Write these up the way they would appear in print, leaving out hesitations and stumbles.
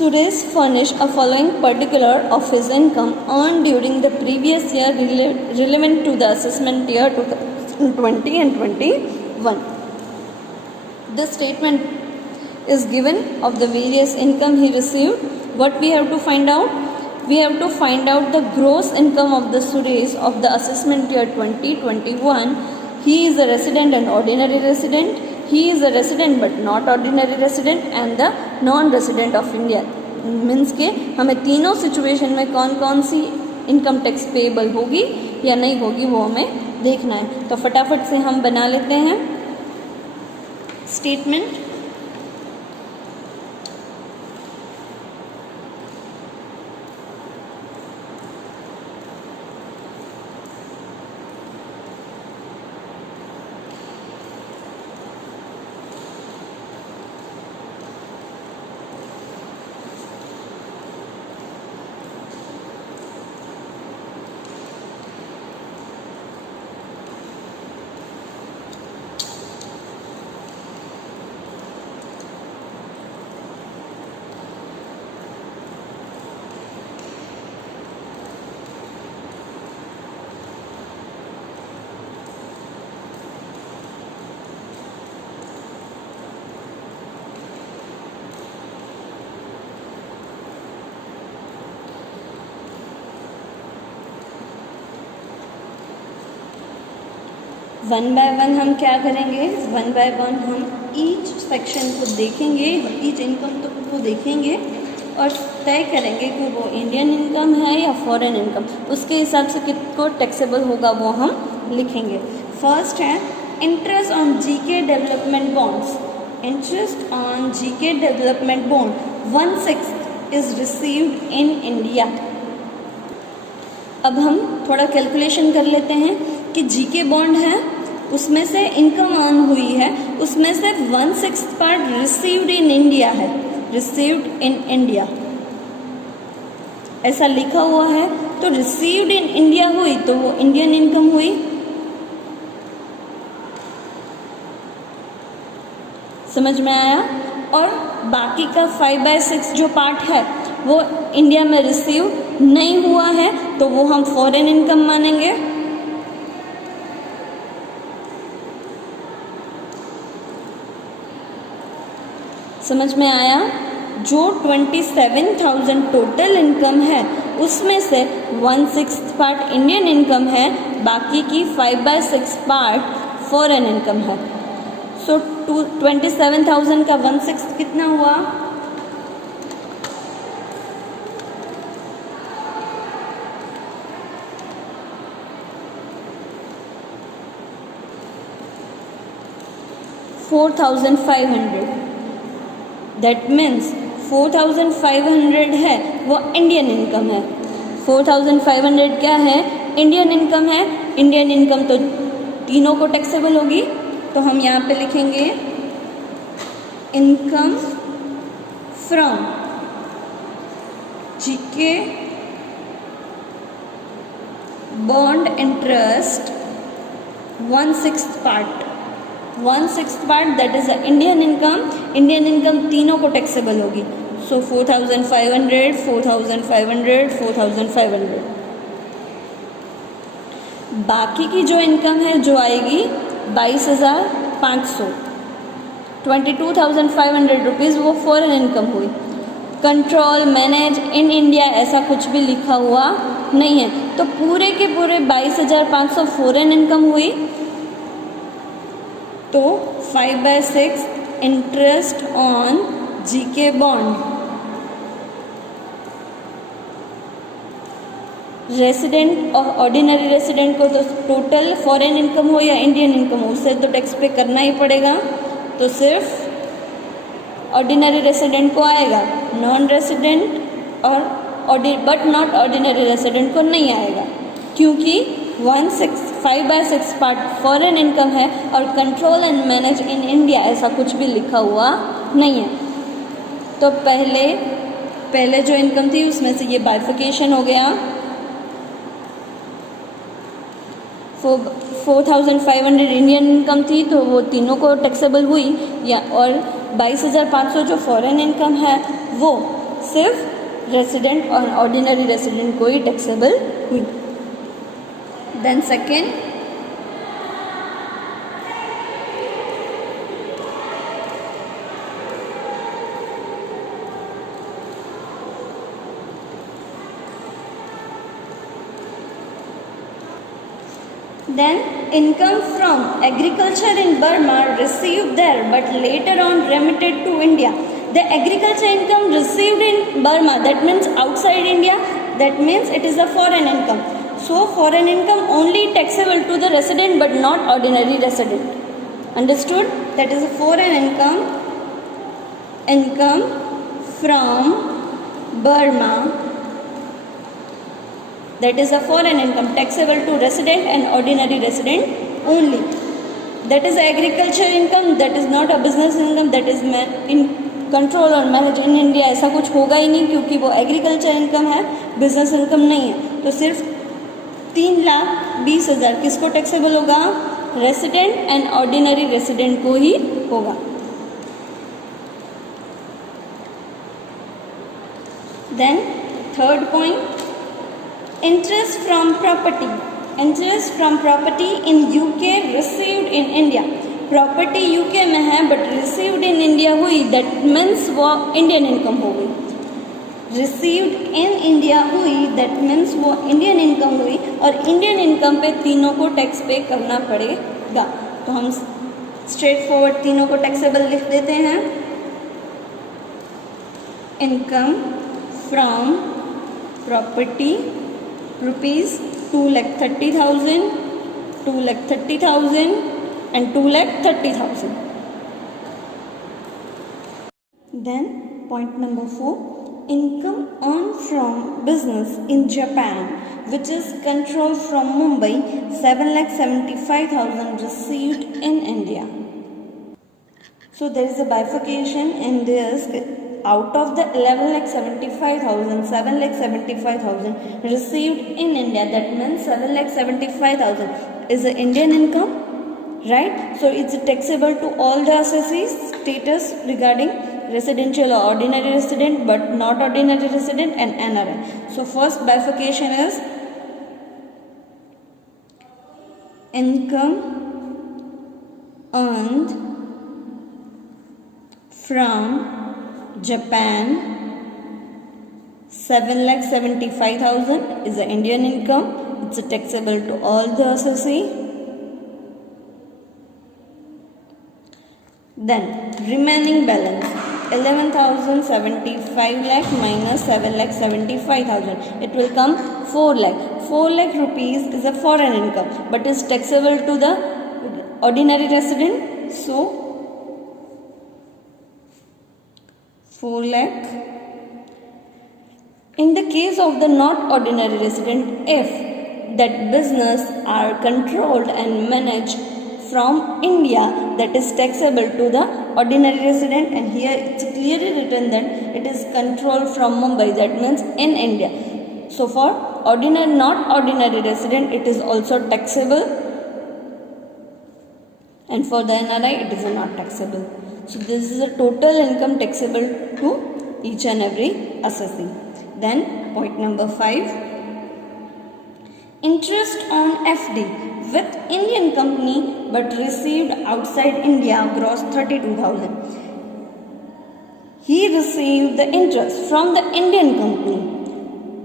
Suresh furnished a following particular of his income earned during the previous year relevant to the assessment year 2020 and 21. This statement is given of the various income he received. What we have to find out? We have to find out the gross income of the Suresh of the assessment year 2021. He is a resident and ordinary resident. He is a resident but not ordinary resident and the non-resident of India. Means के हमें तीनों situation में कौन कौन सी income tax payable होगी या नहीं होगी वो हमें देखना है। तो फटाफट से हम बना लेते हैं स्टेटमेंट। वन बाय वन हम क्या करेंगे, वन बाय वन हम ईच सेक्शन को देखेंगे, ईच इनकम को देखेंगे और तय करेंगे कि वो इंडियन इनकम है या फॉरेन इनकम, उसके हिसाब से कितना टैक्सेबल होगा वो हम लिखेंगे। फर्स्ट है interest on GK development bonds. Interest on GK development bond 1/6 is received in India. अब हम थोड़ा कैलकुलेशन कर लेते हैं कि जीके बॉन्ड है उसमें से इनकम अर्न हुई है, उसमें से 1/6 पार्ट रिसीव्ड इन इंडिया है, रिसीव्ड इन इंडिया ऐसा लिखा हुआ है। तो रिसीव्ड इन इंडिया हुई तो वो इंडियन इनकम हुई, समझ में आया। और बाकी का 5/6 जो पार्ट है वो इंडिया में रिसीव नहीं हुआ है तो वो हम फॉरेन इनकम मानेंगे। समझ में आया। जो 27,000 टोटल इनकम है उसमें से 1/6 पार्ट इंडियन इनकम है, बाकी की 5/6 पार्ट फॉरेन इनकम है। सो 27,000 का 1/6 कितना हुआ, 4,500। दैट मीन्स 4,500 है वो इंडियन इनकम है। 4,500 क्या है, इंडियन इनकम है। इंडियन इनकम तो तीनों को टैक्सेबल होगी, तो हम यहाँ पे लिखेंगे income from GK bond interest 1/6 part, 1/6 part that is Indian income. Indian income तीनों को टैक्सेबल होगी। सो 4,500, 4,500, 4,500। बाकी की जो इनकम है जो आएगी 22,500, 22,500 रुपीज़ वो फॉरेन इनकम हुई। कंट्रोल मैनेज इन इंडिया ऐसा कुछ भी लिखा हुआ नहीं है, तो पूरे के पूरे 22,500 फॉरेन इनकम हुई। तो 5/6 interest on GK bond, resident और ऑर्डिनरी रेसिडेंट को तो टोटल फॉरेन इनकम हो या इंडियन इनकम हो उससे तो टैक्स पे करना ही पड़ेगा, तो सिर्फ ऑर्डिनरी रेसिडेंट को आएगा, नॉन रेसिडेंट और बट नॉट ऑर्डिनरी रेसिडेंट को नहीं आएगा, क्योंकि 5/6 पार्ट फॉरेन इनकम है और control and manage in India ऐसा कुछ भी लिखा हुआ नहीं है। तो पहले जो इनकम थी उसमें से ये बाइफिकेशन हो गया। 4,500 इंडियन इनकम थी तो वो तीनों को टैक्सेबल हुई, या और 22,500 जो फॉरेन इनकम है वो सिर्फ रेसिडेंट और ऑर्डिनरी रेसिडेंट को ही टैक्सेबल हुई. Then second, then income from agriculture in Burma received there but later on remitted to India. The agriculture income received in Burma, that means outside India, that means it is a foreign income. So foreign income only taxable to the resident but not ordinary resident. Understood? That is a foreign income from Burma, that is a foreign income taxable to resident and ordinary resident only. That is agriculture income, that is not a business income, that is in control or managed in India. ऐसा कुछ होगा ही नहीं क्योंकि वो agriculture income है, business income नहीं है. तो सिर्फ 3,20,000 किसको टैक्सेबल होगा? रेसिडेंट एंड ऑर्डिनरी रेसिडेंट को ही होगा. Then third point, interest from property. Interest from property in UK received in India. Property UK में है बट रिसीव्ड इन इंडिया हुई, दैट मीन्स वो इंडियन इनकम हो गई. रिसीव्ड इन इंडिया हुई, दैट मीन्स वो इंडियन इनकम हुई और इंडियन इनकम पे तीनों को टैक्स पे करना पड़ेगा. तो हम स्ट्रेट फॉरवर्ड तीनों को टैक्सेबल लिख देते हैं. Income from property rupees 2,30,000, 2,30,000 and 2,30,000. Then point number 4, income earned from business in Japan which is controlled from Mumbai, 7,75,000 received in India. So there is a bifurcation in this. Out of the 11,75,000, 7,75,000 received in India, that means 7,75,000 is the Indian income, right? So it's taxable to all the assessees status regarding residential or ordinary resident but not ordinary resident and NRI. So first bifurcation is income earned from Japan, 7,75,000 is the Indian income. It's taxable to all the assessee. Then remaining balance 11,075 lakh minus 7,75,000. It will come 4 lakh. 4 lakh rupees is a foreign income but is taxable to the ordinary resident. So 4 lakh. In the case of the not ordinary resident, if that business are controlled and managed from India, that is taxable to the ordinary resident, and here it's clearly written that it is controlled from Mumbai, that means in India. So for ordinary, not ordinary resident, it is also taxable, and for the NRI it is not taxable. So this is the total income taxable to each and every assessee. Then point number 5, interest on FD with Indian company but received outside India gross 32,000. He received the interest from the Indian company.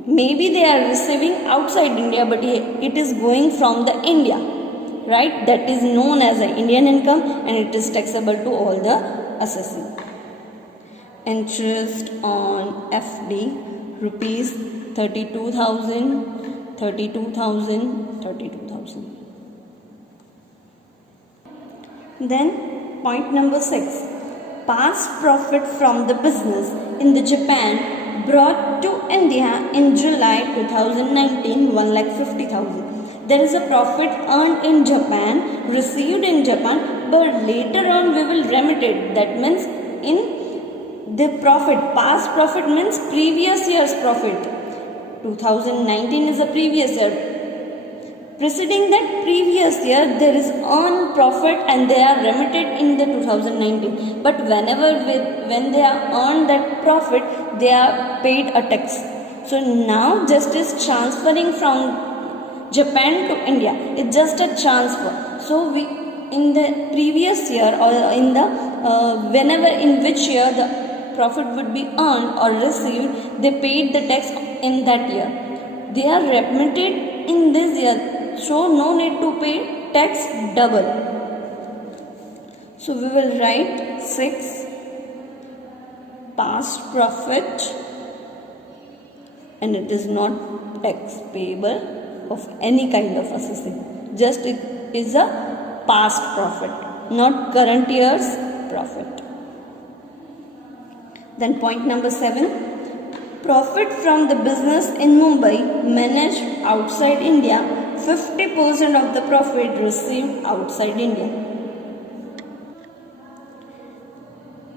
Maybe they are receiving outside India but it is going from the India. Right, that is known as an Indian income and it is taxable to all the assessee. Interest on FD rupees 32,000, 32,000, 32,000. Then point number 6, past profit from the business in the Japan brought to India in July 2019, 1,50,000. There is a profit earned in Japan, received in Japan, but later on we will remit it. That means in the profit, past profit means previous year's profit. 2019 is the previous year. preceding that previous year there is earned profit and they are remitted in the 2019, but when they are earned that profit they are paid a tax. So now just is transferring from Japan to India, it's just a transfer. So we in the previous year or in the whenever in which year the profit would be earned or received, they paid the tax in that year. They are remitted in this year, so no need to pay tax double. So we will write 6 past profit, and it is not tax payable of any kind of assessing. Just it is a past profit, not current year's profit. Then point number 7, profit from the business in Mumbai managed outside India, 50% of the profit received outside India.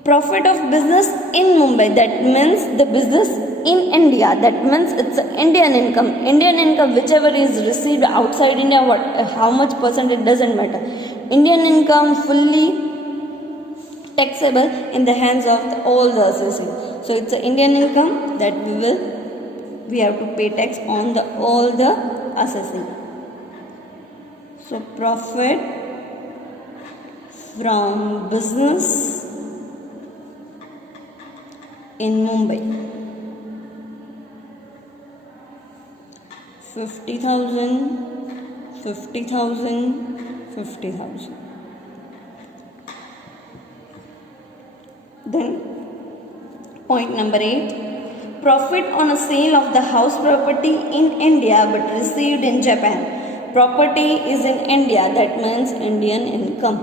Profit of business in Mumbai, that means the business in India, that means it's Indian income. Indian income whichever is received outside India, how much percent, it doesn't matter. Indian income fully taxable in the hands of all the assessing. So it's an Indian income that we have to pay tax on all the assessing. So profit from business in Mumbai, 50,000, 50,000, 50,000. Then point number 8, profit on a sale of the house property in India but received in Japan. Property is in India, that means Indian income,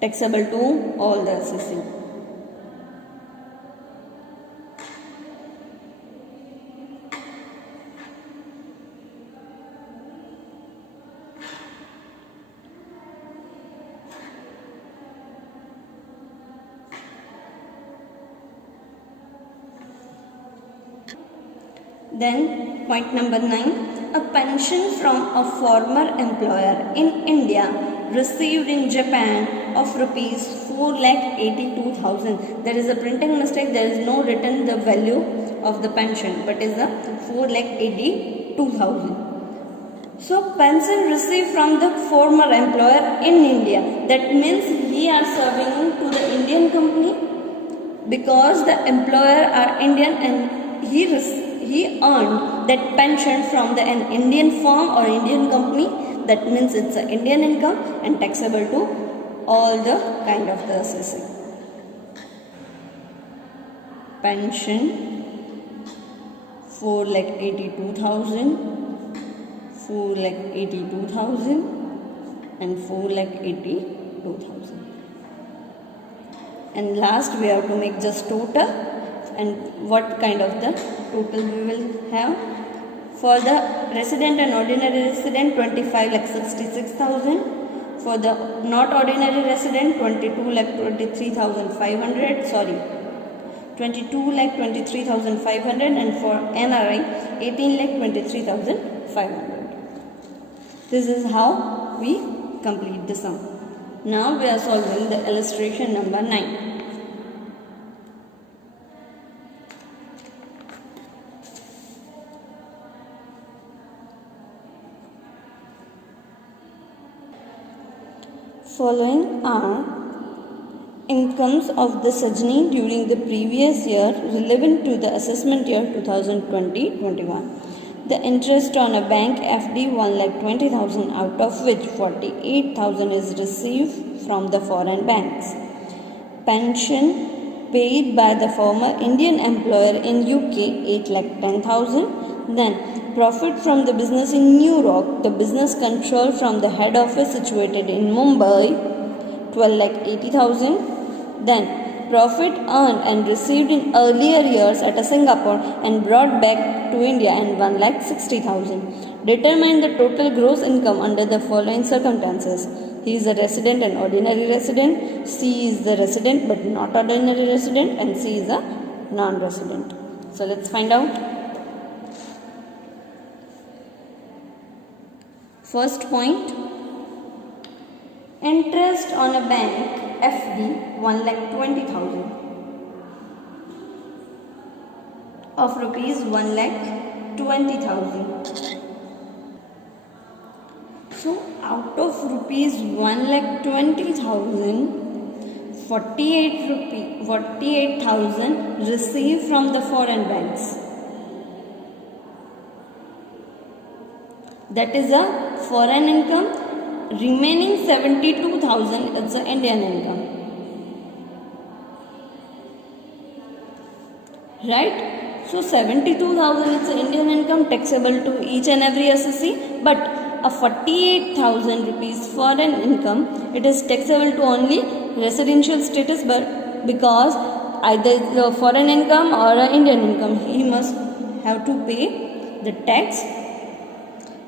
taxable to all the assessing. Then point number 9, a pension from a former employer in India received in Japan of rupees 4,82,000. There is a printing mistake, there is no written the value of the pension, but is a 4,82,000. So pension received from the former employer in India, that means he are serving to the Indian company because the employer are Indian and he earned that pension from an Indian firm or Indian company, that means it's an Indian income and taxable to all the kind of the assessing. Pension 4,82,000, 4,82,000 and 4,82,000. And last we have to make just total, and what kind of the total we will have. For the resident and ordinary resident, 25,66,000. For the not ordinary resident, 22,23,500. Sorry, 22,23,500, and for NRI, 18,23,500. This is how we complete the sum. Now we are solving the illustration number 9. Following are incomes of the Sajni during the previous year relevant to the assessment year 2020-21. The interest on a bank FD 1,20,000, out of which 48,000 is received from the foreign banks. Pension paid by the former Indian employer in UK 8,10,000. Then profit from the business in New York, the business control from the head office situated in Mumbai, 12,80,000. Then profit earned and received in earlier years at Singapore and brought back to India, and 1,60,000. Determine the total gross income under the following circumstances. He is a resident and ordinary resident. C is the resident but not ordinary resident, and C is a non-resident. So let's find out. First point, interest on a bank FD 1,20,000 of rupees 1,20,000. So out of rupees 1,20,000, 48,000 received from the foreign banks. That is a foreign income. Remaining 72,000 is the Indian income. Right? So 72,000 is the Indian income taxable to each and every assessee, but a 48,000 rupees foreign income, it is taxable to only residential status, but because either the foreign income or Indian income, he must have to pay the tax.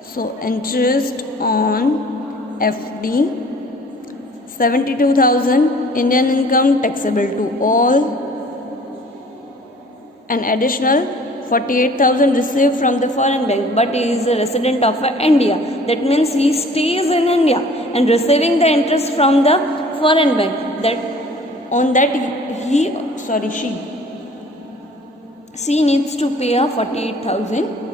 So interest on FD 72,000, Indian income taxable to all, an additional 48,000 received from the foreign bank, but he is a resident of India. That means he stays in India and receiving the interest from the foreign bank. That on that she needs to pay a 48,000.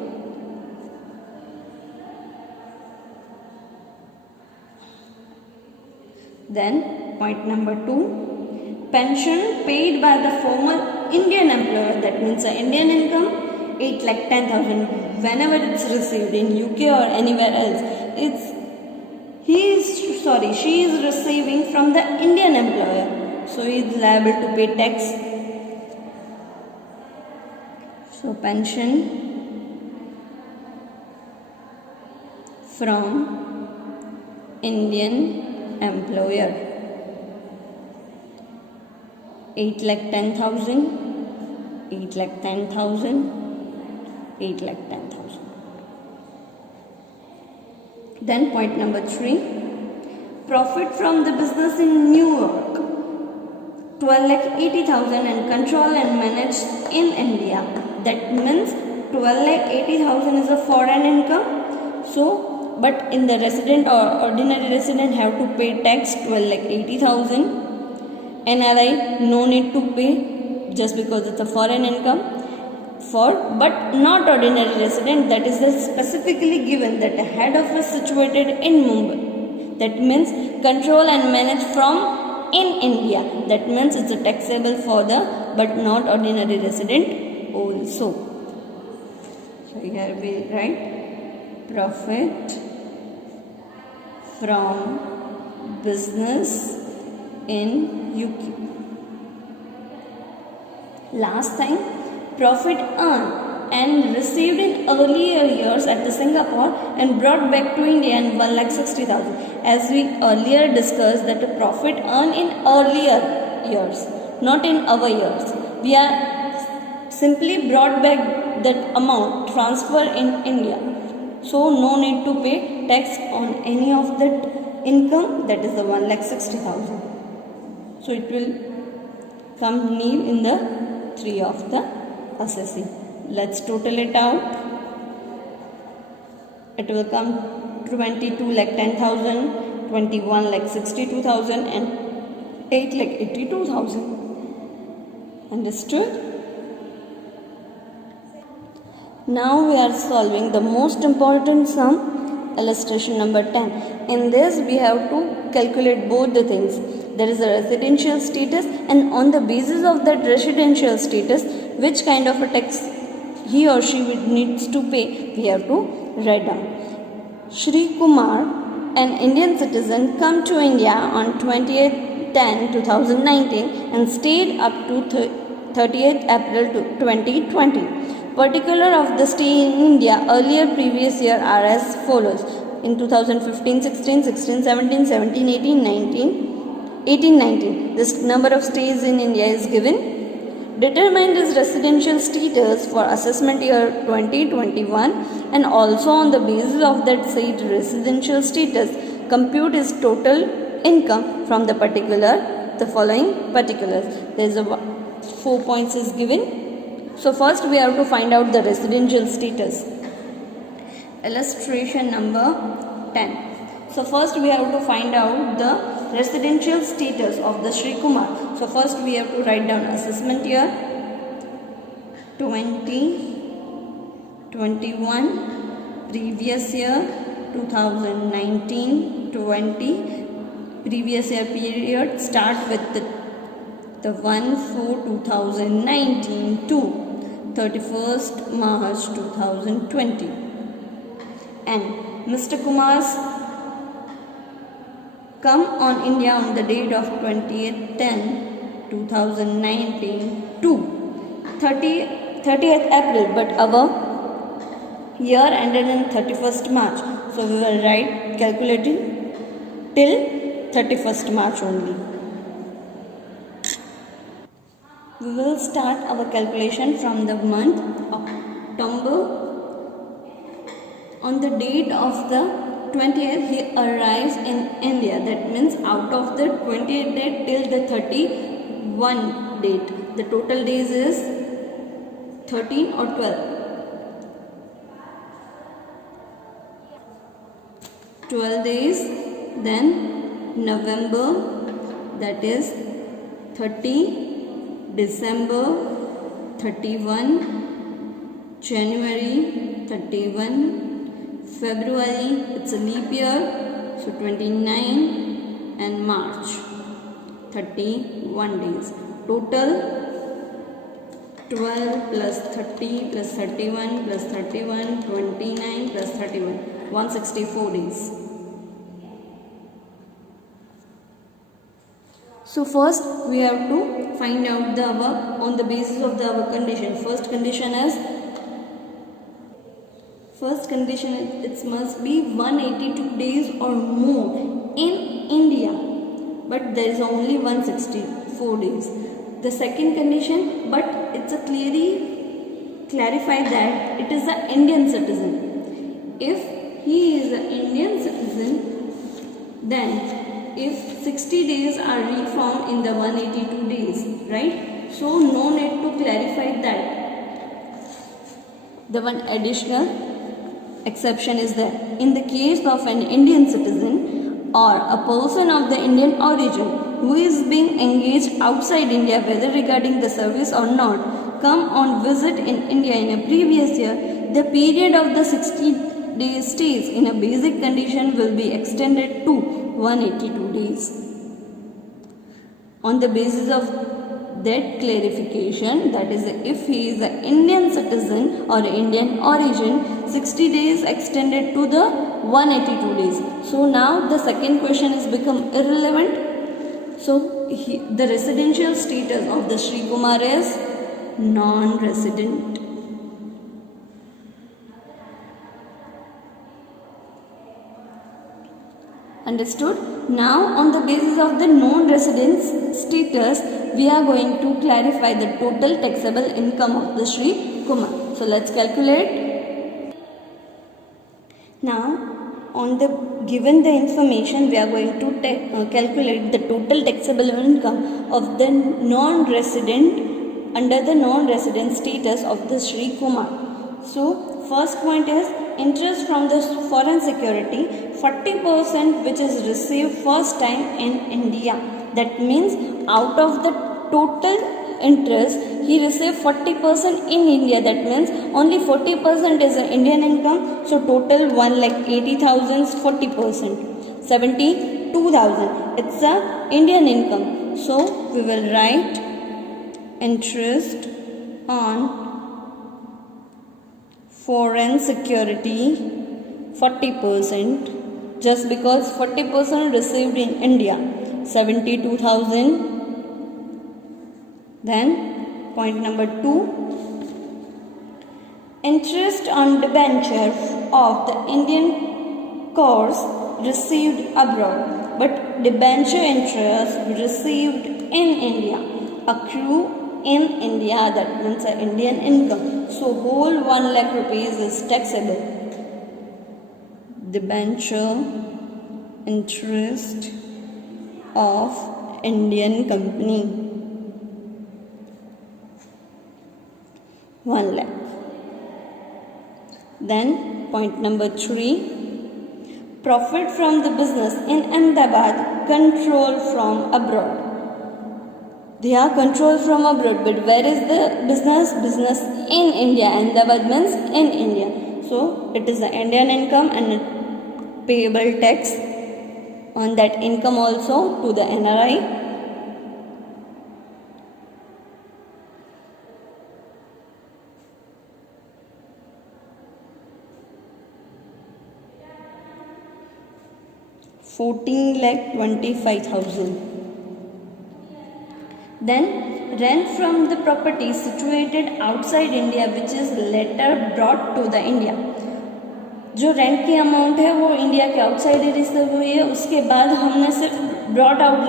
Then point number 2, pension paid by the former Indian employer, that means the Indian income 8,10,000 whenever it's received in UK or anywhere else, she is receiving from the Indian employer, so he is liable to pay tax. So pension from Indian employer 8,10,000, 8,10,000, 8,10,000. Then point number 3, profit from the business in New York 12,80,000 and control and manage in India. That means 12,80,000 is a foreign income. So but in the resident or ordinary resident have to pay tax 12,80,000. NRI no need to pay just because it's a foreign income. But not ordinary resident, that is specifically given that a head office situated in Mumbai. That means control and manage from in India. That means it's a taxable for the but not ordinary resident also. So here we write profit from business in UK. Last time, profit earned and received in earlier years at the Singapore and brought back to India in 1,60,000. As we earlier discussed that the profit earned in earlier years, not in our years. We are simply brought back that amount transfer in India. So no need to pay tax on any of that income, that is the 1,60,000. So it will come nil in the 3 of the assessee. Let's total it out. It will come 22,10,000, 21,62,000 and 8,82,000. Understood? Now we are solving the most important sum, illustration number 10. In this we have to calculate both the things. There is a residential status, and on the basis of that residential status, which kind of a tax he or she needs to pay, we have to write down. Shri Kumar, an Indian citizen, come to India on 20th/10/2019 and stayed up to 30th April 2020. Particular of the stay in India earlier previous year are as follows. In 2015, 16, 16, 17, 17, 18, 19, 18, 19. This number of stays in India is given. Determine his residential status for assessment year 2021 and also on the basis of that said residential status, compute his total income from the following particulars. There is 4 points is given. So first we have to find out the residential status. Illustration number 10. So first we have to find out the residential status of the Sri Kumar. So first we have to write down assessment year 2021, previous year 2019-20, previous year period start with the 1/4/2019 to 31st March 2020, and Mr. Kumar's come on India on the date of 20th/10/2019 to 30th April, but our year ended in 31st March. So we will write calculating till 31st March only. We will start our calculation from the month October. On the date of the 20th, he arrives in India. That means out of the 20th date till the 31 date, the total days is 13 or 12. 12 days. Then November, that is 30, December 31, January 31, February, it's a leap year, so 29, and March 31 days. Total 12 plus 30 plus 31 plus 31, 29 plus 31, 164 days. So first we have to find out the our on the basis of the our condition. First condition it must be 182 days or more in India, but there is only 164 days. The second condition, but it's a clearly clarify that it is an Indian citizen. If he is an Indian citizen, then if 60 days are reformed in the 182 days, right? So no need to clarify that. The one additional exception is there. In the case of an Indian citizen or a person of the Indian origin who is being engaged outside India, whether regarding the service or not, come on visit in India in a previous year, the period of the 60 days stays in a basic condition will be extended to 182 days. On the basis of that clarification, that is, if he is an Indian citizen or Indian origin, 60 days extended to the 182 days. So now the second question is become irrelevant. So the residential status of the Sri Kumar is non-resident. Understood? Now on the basis of the non-resident status, we are going to clarify the total taxable income of the Sri Kumar. So let's calculate. Now on the given the information, we are going to calculate the total taxable income of the non-resident under the non-resident status of the Sri Kumar. So first point is interest from the foreign security, 40% which is received first time in India. That means out of the total interest, he received 40% in India. That means only 40% is an Indian income. So total 1,80,000, 40%, 72,000. It's a Indian income. So we will write interest on foreign security 40%, just because 40% received in India, 72,000. Then point number 2, interest on debenture of the Indian course received abroad, but debenture interest received in India accrue in India, that means an Indian income. So whole 1 lakh rupees is taxable. Debenture interest of Indian company, 1 lakh. Then point number 3, Profit from the business in Ahmedabad, control from abroad. They are controlled from abroad, but where is the business? Business in India. Ahmedabad means in India. So it is the Indian income and payable tax on that income also to the NRI. ₹14,25,000. Then rent from the property situated outside India which is later brought to the India. जो rent की amount है वो India के outside area से हुई है, उसके बाद हमने सिर्फ ब्रॉट आउट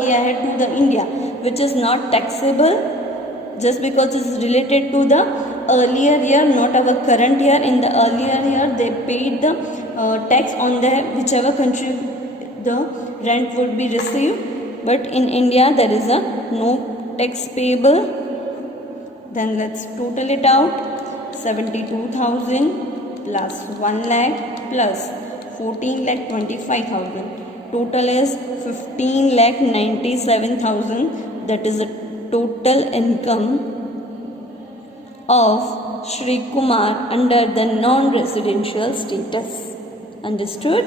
किया है to the India which is not taxable just because it is related to the earlier year, not our current year. In the earlier year they paid the tax on the whichever country the rent would be received, but in India there is a no tax payable. Then let's total it out. 72,000 plus 1 lakh plus 14,25,000. Total is 15,97,000. That is the total income of Shri Kumar under the non-residential status. Understood?